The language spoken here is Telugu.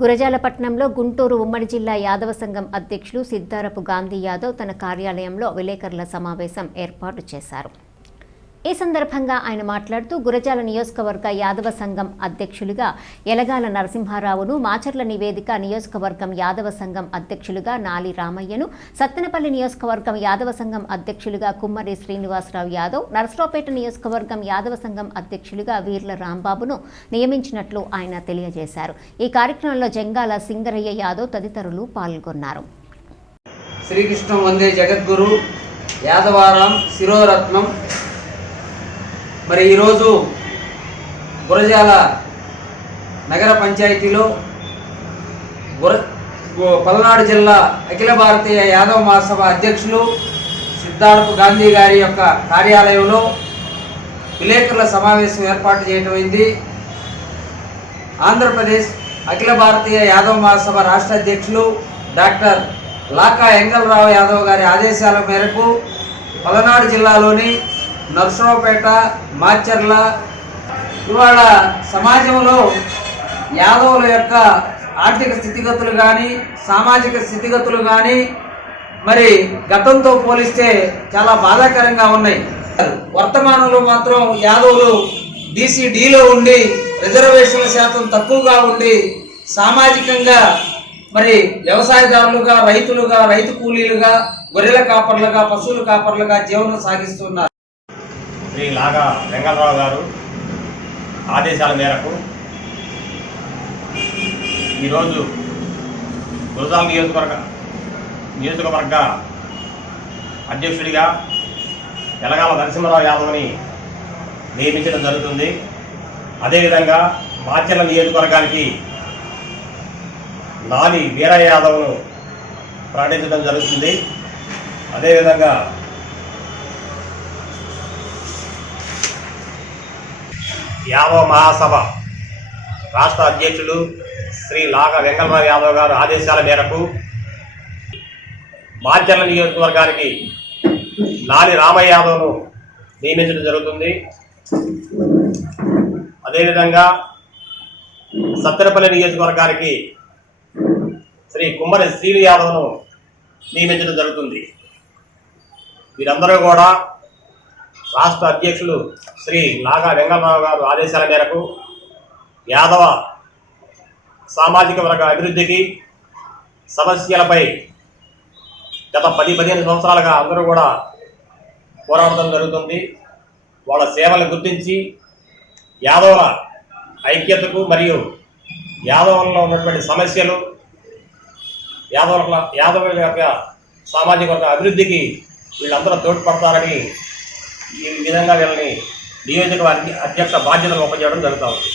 గురజాలపట్నంలో గుంటూరు ఉమ్మడి జిల్లా యాదవ సంఘం అధ్యక్షులు సిద్ధారపు గాంధీ యాదవ్ తన కార్యాలయంలో విలేకరుల సమావేశం ఏర్పాటు చేశారు. ఈ సందర్భంగా ఆయన మాట్లాడుతూ గురజాల నియోజకవర్గ యాదవ సంఘం అధ్యక్షులుగా యలగాల నరసింహారావును, మాచర్ల నివేదిక నియోజకవర్గం యాదవ సంఘం అధ్యక్షులుగా నాలి రామయ్యను, సత్తెనపల్లి నియోజకవర్గం యాదవ సంఘం అధ్యక్షులుగా కుమ్మరి శ్రీనివాసరావు యాదవ్, నరసరావుపేట నియోజకవర్గం యాదవ సంఘం అధ్యక్షులుగా వీర్ల రాంబాబును నియమించినట్లు ఆయన తెలియజేశారు. ఈ కార్యక్రమంలో జంగాల సింగరయ్య యాదవ్ తదితరులు పాల్గొన్నారు. శ్రీకృష్ణం వందే జగద్గురు యాదవారాం శిరోరత్నం. మరి ఈరోజు గురజాల నగర పంచాయతీలో పల్నాడు జిల్లా అఖిల భారతీయ యాదవ మహాసభ అధ్యక్షులు సిద్ధారపు గాంధీ గారి యొక్క కార్యాలయంలో విలేకరుల సమావేశం ఏర్పాటు చేయటమైంది. ఆంధ్రప్రదేశ్ అఖిల భారతీయ యాదవ మహాసభ రాష్ట్ర అధ్యక్షులు డాక్టర్ లాకా ఎంగళరావు యాదవ్ గారి ఆదేశాల మేరకు పల్నాడు జిల్లాలోని నరసరావుపేట, మాచర్ల ఇవాళ సమాజంలో యాదవుల యొక్క ఆర్థిక స్థితిగతులు కానీ, సామాజిక స్థితిగతులు కానీ మరి గతంతో పోలిస్తే చాలా బాధాకరంగా ఉన్నాయి. వర్తమానంలో మాత్రం యాదవులు BCDలో ఉండి రిజర్వేషన్ల శాతం తక్కువగా ఉండి సామాజికంగా మరి వ్యవసాయదారులుగా, రైతులుగా, రైతు కూలీలుగా, గొర్రెల కాపర్లుగా, పశువుల కాపర్లుగా జీవనం సాగిస్తున్నారు. శ్రీ లాగా వెంగళరావు గారు ఆదేశాల మేరకు ఈరోజు గురజాల నియోజకవర్గ అధ్యక్షుడిగా యలగాల నరసింహారావు యాదవ్ని నియమించడం జరుగుతుంది. అదేవిధంగా మాచర్ల నియోజకవర్గానికి నాలి వీరయ్య యాదవ్ను ప్రకటించడం జరుగుతుంది. అదేవిధంగా యాదవ మహాసభ రాష్ట్ర అధ్యక్షులు శ్రీ లాగా వెంకటరావు యాదవ్ గారు ఆదేశాల మేరకు మాచర్ల నియోజకవర్గానికి నాలి రామయ్య యాదవ్ను నియమించడం జరుగుతుంది. అదేవిధంగా సత్తెనపల్లి నియోజకవర్గానికి శ్రీ కుమ్మరి శ్రీని యాదవ్ను నియమించడం జరుగుతుంది. వీరందరూ కూడా రాష్ట్ర అధ్యక్షులు శ్రీ లాగా వెంగళరావు గారు ఆదేశాల మేరకు యాదవ సామాజిక వర్గ అభివృద్ధికి సమస్యలపై గత 10-15 సంవత్సరాలుగా అందరూ కూడా పోరాడడం జరుగుతుంది. వాళ్ళ సేవలను గుర్తించి యాదవుల ఐక్యతకు మరియు యాదవులలో ఉన్నటువంటి సమస్యలు, యాదవుల యొక్క సామాజిక వర్గ అభివృద్ధికి వీళ్ళందరూ తోడ్పడతారని ఈ విధంగా వీళ్ళని నియోజకవర్గ అధ్యక్ష బాధ్యతలు ఒప్పజేయడం జరుగుతూ ఉంది.